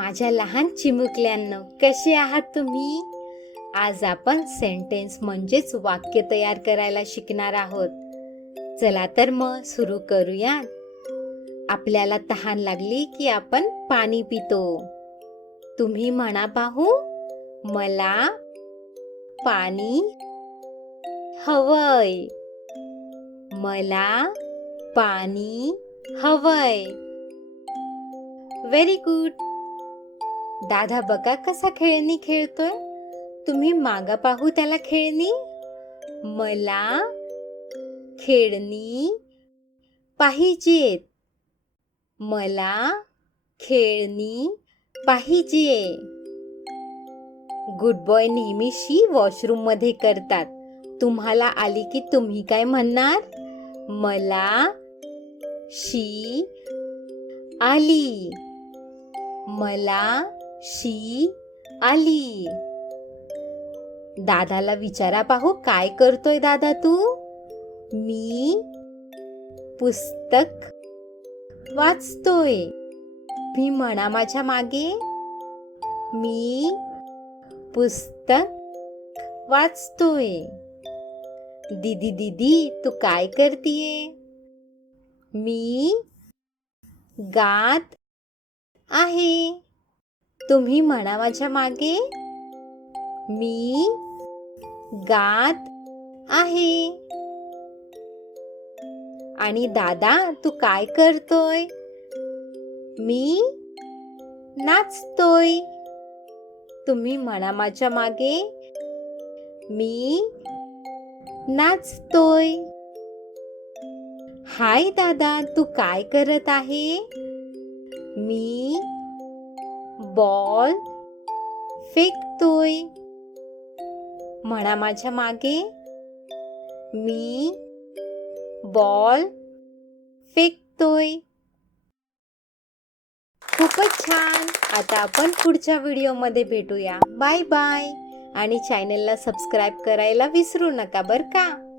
माझ्या लहान चिमुकल्यांनो, कसे आहात तुम्ही? आज आपण सेंटेन्स म्हणजेच वाक्य तयार करायला शिकणार आहोत. चला तर मग सुरू करूया. आपल्याला तहान लागली की आपण पाणी पितो. तुम्ही म्हणा पाहू, मला पाणी हवंय. मला पाणी हवंय. Very good. दादा बघा कसा खेळणी खेळतोय. तुम्ही मागा पाहू त्याला खेळणी. मला खेळणी पाहिजेत. मला खेळणी पाहिजे. गुड बॉय नेहमी शी वॉशरूम मध्ये करतात. तुम्हाला आली की तुम्ही काय म्हणणार? मला शी आली. मला शी आली. दादाला विचारा पाहू, काय करतोय दादा तू? मी पुस्तक वाचतोय. मी म्हणा माझ्या मागे, मी पुस्तक वाचतोय. दीदी दीदी तू काय करतीये? मी गात आहे. तुम्ही म्हणा माझ्या मागे, मी गात आहे. आणि दादा तू काय करतोय? मी नाचतोय. तुम्ही म्हणा माझ्या मागे, मी नाचतोय. हाय दादा तू काय करत आहे? मी बॉल फेकतोय. म्हणा माझ्या मागे, मी बॉल फेकतोय. खूपच छान. आता आपण पुढच्या व्हिडिओमध्ये भेटूया. Bye bye. आणि चॅनलला सबस्क्राईब करायला विसरू नका बरं का.